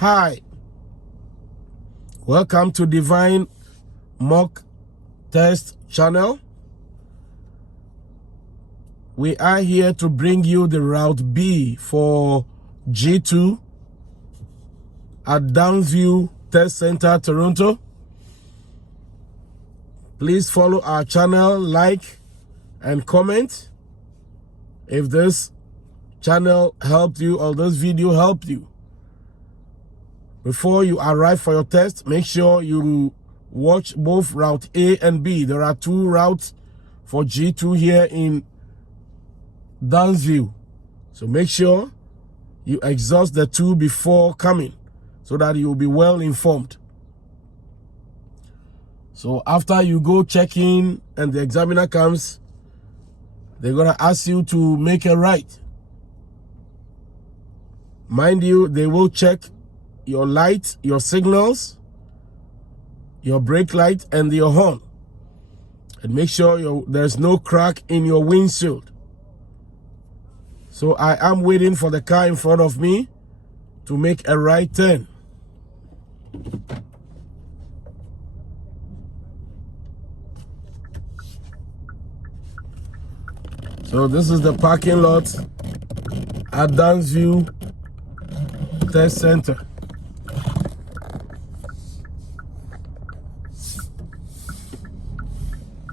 Hi, welcome to Divine Mock Test channel. We are here to bring you the Route B for G2 at Downsview Test Center, Toronto. Please follow our channel, like and comment if this channel helped you or this video helped you. Before you arrive for your test, make sure you watch both Route A and B. There are two routes for G2 here in Downsview. So make sure you exhaust the two before coming so that you'll be well informed. So after you go check in and the examiner comes, they're going to ask you to make a right. Mind you, they will check your light, your signals, your brake light, and your horn. And make sure there's no crack in your windshield. So I am waiting for the car in front of me to make a right turn. So this is the parking lot at Downsview Test Center.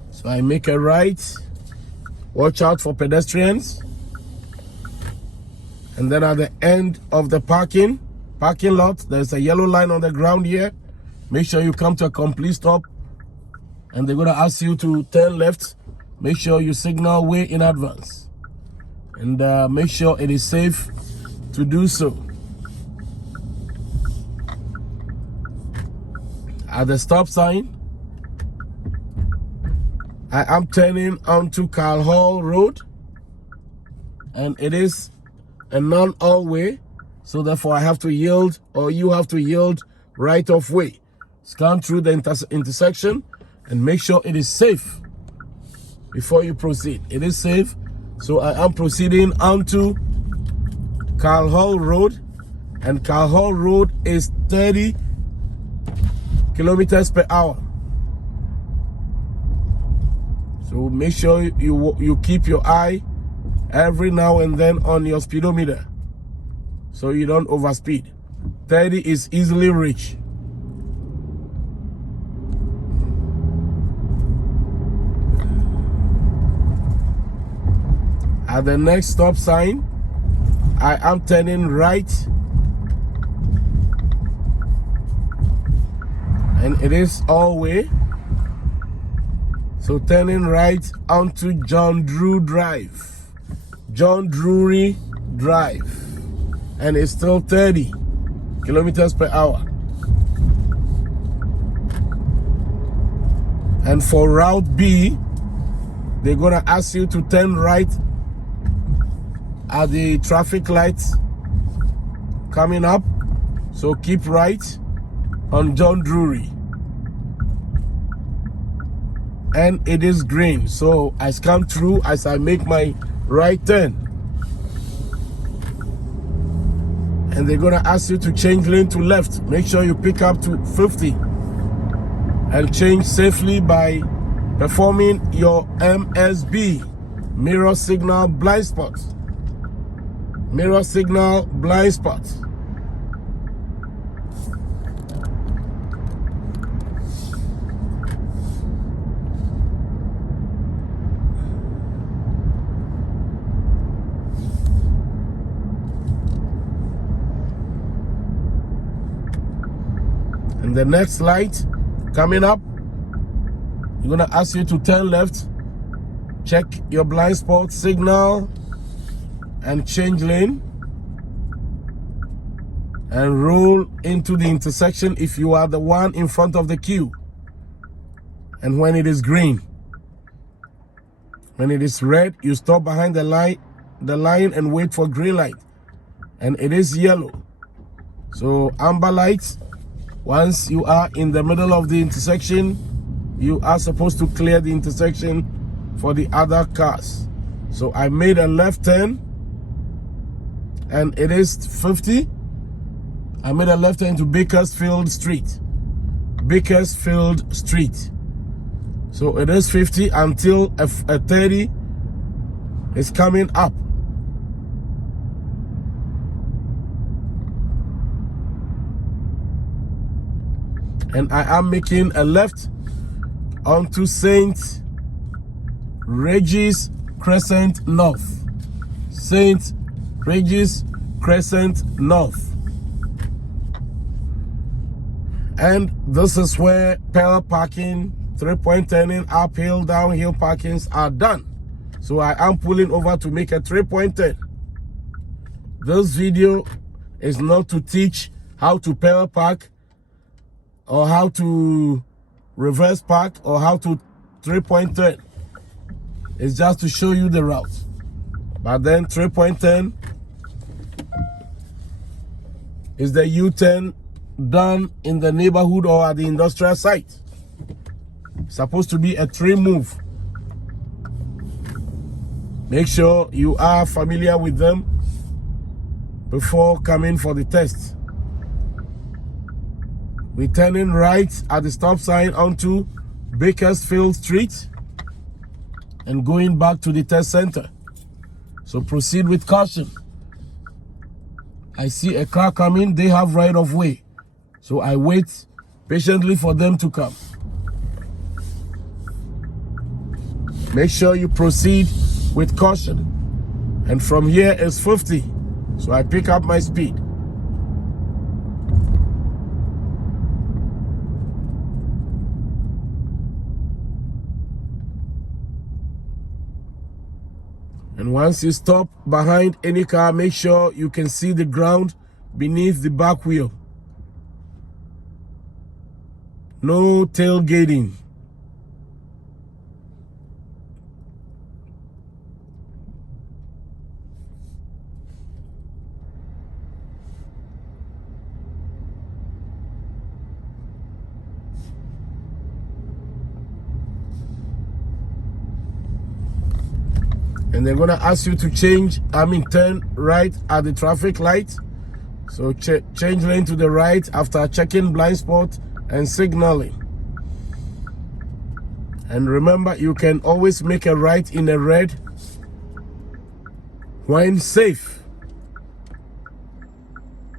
So I make a right. Watch out for pedestrians. And then at the end of the parking lot, there's a yellow line on the ground here. Make sure you come to a complete stop. And they're going to ask you to turn left. Make sure you signal way in advance. And make sure it is safe to do so. At the stop sign, I am turning onto Carl Hall Road, and it is a non-all way, so therefore I have to yield, or you have to yield right of way. Scan through the intersection and make sure it is safe before you proceed. It is safe, so I am proceeding onto Carl Hall Road, and Carl Hall Road is 30 kilometers per hour. So make sure you keep your eye every now and then on your speedometer so you don't overspeed. 30 is easily reached. At the next stop sign, I am turning right, and it is all way. So turning right onto John Drury Drive, and it's still 30 kilometers per hour. And for Route B, they're gonna ask you to turn right at the traffic lights coming up. So keep right on John Drury. And it is green, so I scan through as I make my right turn. And they're gonna ask you to change lane to left. Make sure you pick up to 50 and change safely by performing your MSB, mirror signal blind spot. Mirror signal blind spot. And the next light coming up, you're gonna ask you to turn left, check your blind spot signal, and change lane, and roll into the intersection if you are the one in front of the queue. And when it is green, when it is red, you stop behind the line and wait for green light. And it is yellow. So amber lights. Once you are in the middle of the intersection, you are supposed to clear the intersection for the other cars. So I made a left turn, and it is 50. I made a left turn to Bakersfield Street. Bakersfield Street. So it is 50 until a 30 is coming up. And I am making a left onto St. Regis Crescent North. St. Regis Crescent North. And this is where parallel parking, 3-point turning, uphill, downhill parkings are done. So I am pulling over to make a 3-point turn. This video is not to teach how to parallel park or how to reverse park or how to 3-point turn. It's just to show you the route. But then 3-point turn is the U-turn done in the neighborhood or at the industrial site. It's supposed to be a 3 move. Make sure you are familiar with them before coming for the test. We're turning right at the stop sign onto Bakersfield Street and going back to the test center. So proceed with caution. I see a car coming, they have right of way. So I wait patiently for them to come. Make sure you proceed with caution. And from here is 50. So I pick up my speed. And once you stop behind any car, make sure you can see the ground beneath the back wheel. No tailgating. And they're gonna ask you to turn right at the traffic light. So change lane to the right after checking blind spot and signaling. And remember, you can always make a right in a red when safe.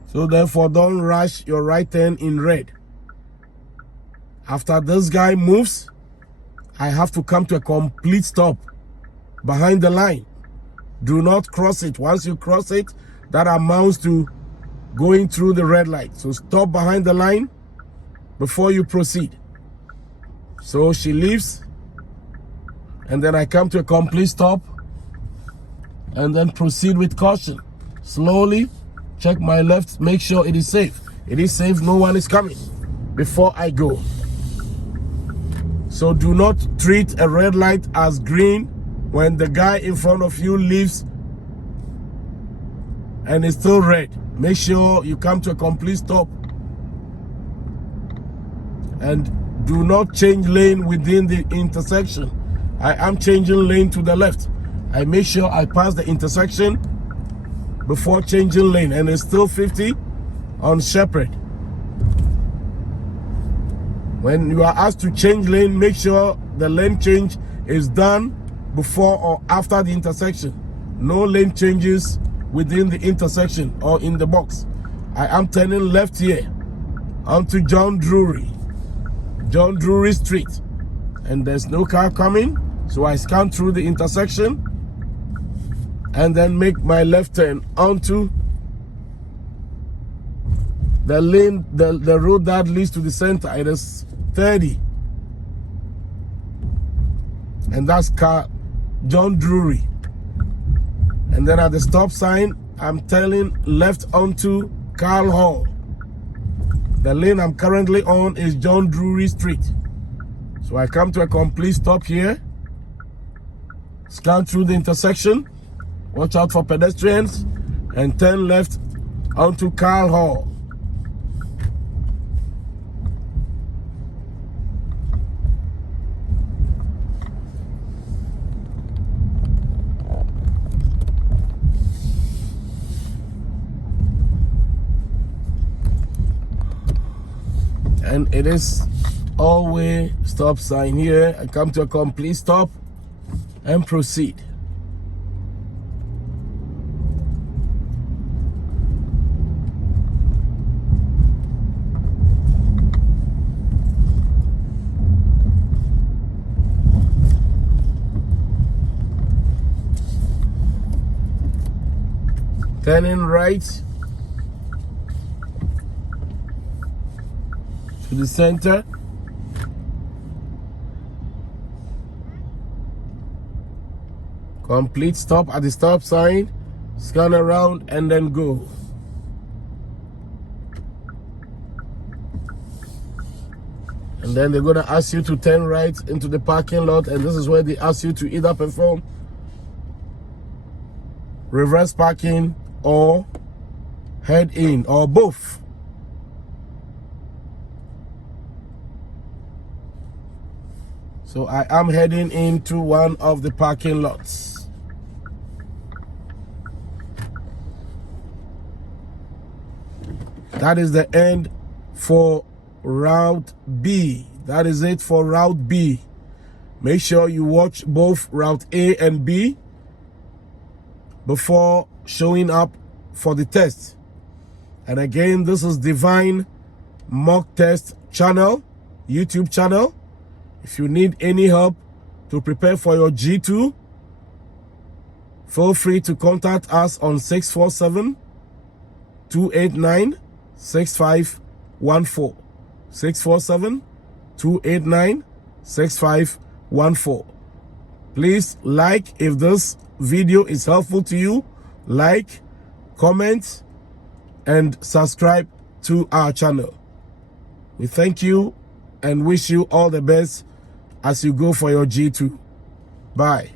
So therefore, don't rush your right turn in red. After this guy moves, I have to come to a complete stop behind the line. Do not cross it. Once you cross it, that amounts to going through the red light. So stop behind the line before you proceed. So she leaves, and then I come to a complete stop and then proceed with caution. Slowly check my left, make sure it is safe. It is safe, no one is coming before I go. So do not treat a red light as green when the guy in front of you leaves and it's still red. Make sure you come to a complete stop. And do not change lane within the intersection. I am changing lane to the left. I make sure I pass the intersection before changing lane, and it's still 50 on Shepherd. When you are asked to change lane, make sure the lane change is done before or after the intersection. No lane changes within the intersection or in the box. I am turning left here onto John Drury Street, and there's no car coming, so I scan through the intersection and then make my left turn onto the lane, the road that leads to the center. It is 30, and that's car John Drury. And then at the stop sign, I'm turning left onto Carl Hall. The lane I'm currently on is John Drury Street. So I come to a complete stop here, scan through the intersection, watch out for pedestrians, and turn left onto Carl Hall. and it is all-way stop sign here. I come to a complete stop and proceed. Turning right to the center. Complete stop at the stop sign. Scan around and then go. And then they're gonna ask you to turn right into the parking lot, and this is where they ask you to either perform reverse parking or head in, or both. So I am heading into one of the parking lots. That is the end for Route B. That is it for Route B. Make sure you watch both Route A and B before showing up for the test. And again, this is Divine Mock Test channel, YouTube channel. If you need any help to prepare for your G2, feel free to contact us on 647-289-6514. 647-289-6514. Please like if this video is helpful to you. Like, comment, and subscribe to our channel. We thank you and wish you all the best as you go for your G2. Bye.